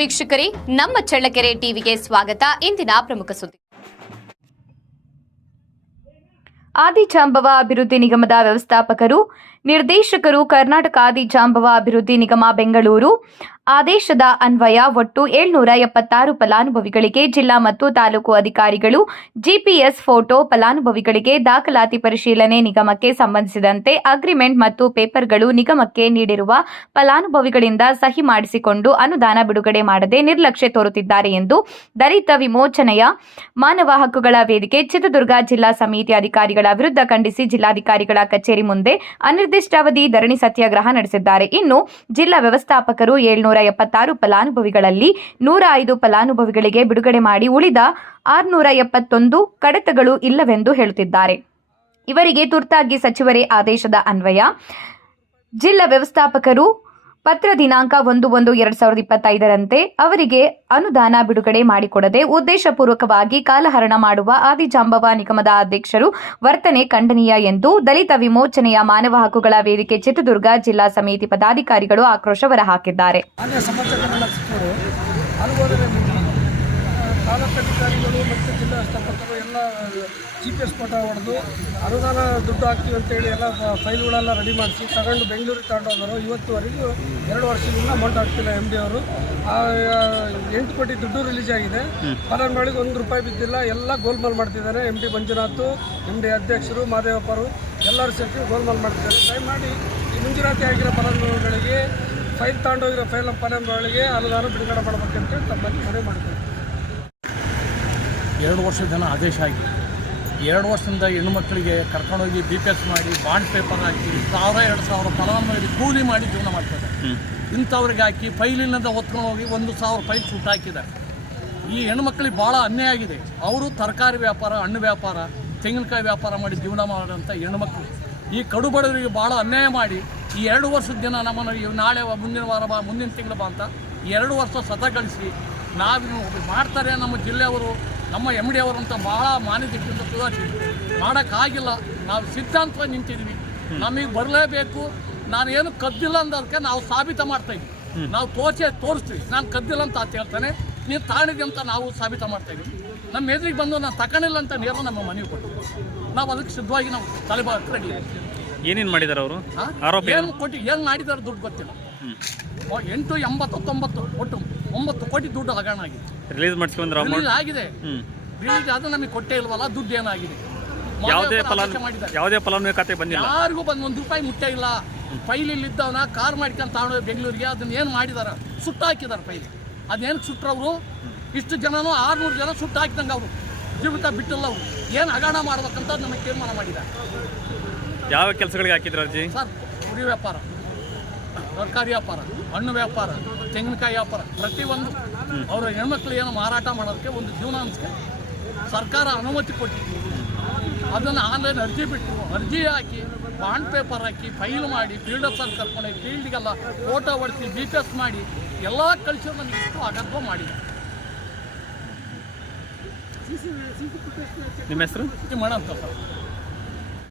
ವೀಕ್ಷಕರೇ, ನಮ್ಮ ಚಳ್ಳಕೆರೆ ಟಿವಿಗೆ ಸ್ವಾಗತ. ಇಂದಿನ ಪ್ರಮುಖ ಸುದ್ದಿ. ಆದಿಜಾಂಬವ ಅಭಿವೃದ್ಧಿ ನಿಗಮದ ವ್ಯವಸ್ಥಾಪಕರು ನಿರ್ದೇಶಕರು ಕರ್ನಾಟಕ ಆದಿಜಾಂಬವ ಅಭಿವೃದ್ಧಿ ನಿಗಮ ಬೆಂಗಳೂರು ಆದೇಶದ ಅನ್ವಯ ಒಟ್ಟು 776 ಫಲಾನುಭವಿಗಳಿಗೆ ಜಿಲ್ಲಾ ಮತ್ತು ತಾಲೂಕು ಅಧಿಕಾರಿಗಳು ಜಿಪಿಎಸ್ ಫೋಟೋ ಫಲಾನುಭವಿಗಳಿಗೆ ದಾಖಲಾತಿ ಪರಿಶೀಲನೆ ನಿಗಮಕ್ಕೆ ಸಂಬಂಧಿಸಿದಂತೆ ಅಗ್ರಿಮೆಂಟ್ ಮತ್ತು ಪೇಪರ್ಗಳು ನಿಗಮಕ್ಕೆ ನೀಡಿರುವ ಫಲಾನುಭವಿಗಳಿಂದ ಸಹಿ ಮಾಡಿಸಿಕೊಂಡು ಅನುದಾನ ಬಿಡುಗಡೆ ಮಾಡದೆ ನಿರ್ಲಕ್ಷ್ಯ ತೋರುತ್ತಿದ್ದಾರೆ ಎಂದು ದಲಿತ ವಿಮೋಚನೆಯ ಮಾನವ ಹಕ್ಕುಗಳ ವೇದಿಕೆ ಚಿತ್ರದುರ್ಗ ಜಿಲ್ಲಾ ಸಮಿತಿ ಅಧಿಕಾರಿಗಳ ವಿರುದ್ಧ ಖಂಡಿಸಿ ಜಿಲ್ಲಾಧಿಕಾರಿಗಳ ಕಚೇರಿ ಮುಂದೆ ಅನಿರ್ದಿಷ್ಟಾವಧಿ ಧರಣಿ ಸತ್ಯಾಗ್ರಹ ನಡೆಸಿದ್ದಾರೆ. ಇನ್ನು ಜಿಲ್ಲಾ ವ್ಯವಸ್ಥಾಪಕರು 776 ಫಲಾನುಭವಿಗಳಲ್ಲಿ 105 ಫಲಾನುಭವಿಗಳಿಗೆ ಬಿಡುಗಡೆ ಮಾಡಿ ಉಳಿದ 671 ಕಡತಗಳು ಇಲ್ಲವೆಂದು ಹೇಳುತ್ತಿದ್ದಾರೆ. ಇವರಿಗೆ ತುರ್ತಾಗಿ ಸಚಿವರೇ ಆದೇಶದ ಅನ್ವಯ ಜಿಲ್ಲಾ ವ್ಯವಸ್ಥಾಪಕರು ಪತ್ರ ದಿನಾಂಕ 1/1/2025ರಂತೆ ಅವರಿಗೆ ಅನುದಾನ ಬಿಡುಗಡೆ ಮಾಡಿಕೊಡದೆ ಉದ್ದೇಶಪೂರ್ವಕವಾಗಿ ಕಾಲಹರಣ ಮಾಡುವ ಆದಿಜಾಂಬವ ನಿಗಮದ ಅಧ್ಯಕ್ಷರು ವರ್ತನೆ ಖಂಡನೀಯ ಎಂದು ದಲಿತ ವಿಮೋಚನೆಯ ಮಾನವ ಹಕ್ಕುಗಳ ವೇದಿಕೆ ಚಿತ್ರದುರ್ಗ ಜಿಲ್ಲಾ ಸಮಿತಿ ಪದಾಧಿಕಾರಿಗಳು ಆಕ್ರೋಶ ಹೊರಹಾಕಿದ್ದಾರೆ. ತಾಲೂಕಾಧಿಕಾರಿಗಳು ಮತ್ತು ಜಿಲ್ಲಾ ವ್ಯವಸ್ಥಾಪಕರು ಎಲ್ಲ GPS ಫೋಟೋ ಹೊಡೆದು ಅನುದಾನ ದುಡ್ಡು ಹಾಕ್ತೀವಿ ಅಂತೇಳಿ ಎಲ್ಲ ಫೈಲ್ಗಳೆಲ್ಲ ರೆಡಿ ಮಾಡಿಸಿ ತಗೊಂಡು ಬೆಂಗಳೂರಿಗೆ ತಗೊಂಡೋದರು. ಇವತ್ತುವರೆಗೂ 2 ವರ್ಷದಿಂದ ಅಮೌಂಟ್ ಆಗ್ತಿಲ್ಲ. MD ಅವರು 8 ಕೋಟಿ ದುಡ್ಡು ರಿಲೀಸ್ ಆಗಿದೆ. ಫಲಾನುಭವಿಗಳಿಗೆ ₹1 ಬಿದ್ದಿಲ್ಲ. ಎಲ್ಲ ಗೋಲ್ಮಾಲ್ ಮಾಡ್ತಿದ್ದಾರೆ. MD ಮಂಜುನಾಥ್, MD ಅಧ್ಯಕ್ಷರು ಮಾದೇವಪ್ಪರು ಎಲ್ಲರೂ ಸೇರಿ ಗೋಲ್ಮಾಲ್ ಮಾಡ್ತಿದ್ದಾರೆ. ದಯಮಾಡಿ ಈ ಮಂಜೂರಾತಿ ಆಗಿರೋ ಫಲಾನುಭವಿಗಳಿಗೆ ಫೈಲ್ ತಗೊಂಡೋಗಿರೋ ಫಲಾನುಭವಿಗಳಿಗೆ ಅನುದಾನ ಬಿಡುಗಡೆ ಮಾಡಬೇಕಂತ ತಮ್ಮಲ್ಲಿ ಮನವಿ ಮಾಡ್ತೀವಿ. 2 ವರ್ಷದ ಜನ ಆದೇಶ ಆಗಿ 2 ವರ್ಷದಿಂದ ಹೆಣ್ಣುಮಕ್ಕಳಿಗೆ ಕರ್ಕೊಂಡೋಗಿ BPS ಮಾಡಿ ಬಾಂಡ್ ಪೇಪರ್ ಹಾಕಿ 1000-2000 ಫಲಾನುಭವಿಗಳಿಗೆ ಕೂಲಿ ಮಾಡಿ ಜೀವನ ಮಾಡ್ತಾರೆ. ಇಂಥವ್ರಿಗೆ ಹಾಕಿ ಫೈಲಿನಿಂದ ಹೊತ್ಕೊಂಡು ಹೋಗಿ 1000 ಫೈಲ್ ಸುಟ್ಟು ಹಾಕಿದ್ದಾರೆ. ಈ ಹೆಣ್ಣುಮಕ್ಕಳಿಗೆ ಭಾಳ ಅನ್ಯಾಯ ಆಗಿದೆ. ಅವರು ತರಕಾರಿ ವ್ಯಾಪಾರ, ಹಣ್ಣು ವ್ಯಾಪಾರ, ತೆಂಗಿನಕಾಯಿ ವ್ಯಾಪಾರ ಮಾಡಿ ಜೀವನ ಮಾಡೋಂಥ ಹೆಣ್ಣುಮಕ್ಕಳು ಈ ಕಡು ಬಡವರಿಗೆ ಭಾಳ ಅನ್ಯಾಯ ಮಾಡಿ ಈ 2 ವರ್ಷದ ದಿನ ನಮ್ಮನ್ನು ನಾಳೆ ಮುಂದಿನ ವಾರ ಬಾ, ಮುಂದಿನ ತಿಂಗಳು ಬಾ ಅಂತ 2 ವರ್ಷ ಸತಗಳಿಸಿ ನಾವು ಮಾಡ್ತಾರೆ. ನಮ್ಮ ಜಿಲ್ಲೆಯವರು, ನಮ್ಮ MD ಅವರು ಅಂತ ಭಾಳ ಮಾನ್ಯತೆಯಿಂದ ಸುಧಾರಿಸಿದ್ವಿ. ಮಾಡೋಕ್ಕಾಗಿಲ್ಲ. ನಾವು ಸಿದ್ಧಾಂತವಾಗಿ ನಿಂತಿದ್ವಿ. ನಮಗೆ ಬರಲೇಬೇಕು. ನಾನು ಏನು ಕದ್ದಿಲ್ಲ ಅಂದದಕ್ಕೆ ನಾವು ಸಾಬೀತು ಮಾಡ್ತಾಯಿದ್ವಿ. ನಾವು ತೋರಿಸ್ತೀವಿ. ನಾನು ಕದ್ದಿಲ್ಲ ಅಂತ ಹೇಳ್ತಾನೆ, ನೀನು ತಾಣಿದೆ ಅಂತ ನಾವು ಸಾಬೀತು ಮಾಡ್ತಾಯಿದ್ವಿ. ನಮ್ಮ ಎದುರಿಗೆ ಬಂದು ನಾನು ತಗೊಂಡಿಲ್ಲ ಅಂತ ನೇರ ನಮ್ಮ ಮನೆಗೆ ಕೊಟ್ಟು ನಾವು ಅದಕ್ಕೆ ಸಿದ್ಧವಾಗಿ ನಾವು ತಲೆಬಾಗ ರೆಡಿ. ಏನೇನು ಮಾಡಿದ್ದಾರೆ ಅವರು? ಏನು ಕೊಟ್ಟು ಏನು ಮಾಡಿದ್ದಾರೆ ದುಡ್ಡು ಗೊತ್ತಿಲ್ಲ. 889 ಒಟ್ಟು 9 ಕೋಟಿ ದುಡ್ಡು ಹಗರಣ ಆಗಿದೆ. ರಿಲೀಸ್ ಮಾಡಿಸ್ಕೊಂಡ್ರೆ ರಿಲೀಸ್ ಆಗಿದೆ. ರಿಲೀಸ್ ಆದ್ರೆ ನಮಗೆ ಕೊಟ್ಟೇ ಇಲ್ವಲ್ಲ. ದುಡ್ಡು ಏನಾಗಿದೆ? ಯಾವುದೇ ಫಲಾನುಭವಿ ಖಾತೆ ಬಂದಿಲ್ಲ. ಯಾರಿಗೂ ಬಂದು ₹1 ಮುಟ್ಟೇ ಇಲ್ಲ. ಫೈಲಿಲ್ಲಿದ್ದವನ ಕಾರ್ ಮಾಡ್ಕೊಂಡು ತಗೊಂಡು ಬೆಂಗಳೂರಿಗೆ ಅದನ್ನ ಏನು ಮಾಡಿದಾರ? ಸುಟ್ಟು ಹಾಕಿದಾರೆ ಫೈಲ್. ಅದೇನು ಸುಟ್ಟರವರು? ಇಷ್ಟು ಜನನೂ 600 ಜನ ಸುಟ್ಟು ಹಾಕಿದಂಗೆ ಅವರು ಜೀವಿತ ಬಿಟ್ಟಿಲ್ಲ. ಅವರು ಏನು ಹಗರಣ ಮಾಡ್ಬೇಕಂತ ನಮಗೆ ತೀರ್ಮಾನ ಮಾಡಿದ್ದಾರೆ. ಯಾವ ಕೆಲಸಗಳಿಗೆ ಹಾಕಿದ್ರು ಅರ್ಜಿ? ಸರ್, ಕುರಿ ವ್ಯಾಪಾರ, ತರಕಾರಿ ವ್ಯಾಪಾರ, ಹಣ್ಣು ವ್ಯಾಪಾರ, ತೆಂಗಿನಕಾಯಿ ವ್ಯಾಪಾರ, ಪ್ರತಿಯೊಂದು ಅವರ ಹೆಣ್ಮಕ್ಳು ಏನು ಮಾರಾಟ ಮಾಡೋದಕ್ಕೆ ಒಂದು ಜೀವನ ಅನಿಸ್ಕೆ ಸರ್ಕಾರ ಅನುಮತಿ ಕೊಟ್ಟಿತ್ತು. ಅದನ್ನು ಆನ್ಲೈನ್ ಅರ್ಜಿ ಬಿಟ್ಟು ಅರ್ಜಿ ಹಾಕಿ ಬಾಂಡ್ ಪೇಪರ್ ಹಾಕಿ ಫೈಲ್ ಮಾಡಿ ಫೀಲ್ಡ್ ಆಫೀಸರ್ ಕರ್ಕೊಂಡು ಫೀಲ್ಡ್ಗೆಲ್ಲ ಫೋಟೋ ಹೊಡಿಸಿ BPS ಮಾಡಿ ಎಲ್ಲ ಕಳಿಸಿ ನಮಗೆ ಇಷ್ಟು ಅಗತ್ಯ ಮಾಡಿದೆ. ನಿಮ್ಮ ಹೆಸರು? ಮಾಡಂತ ಸರ್.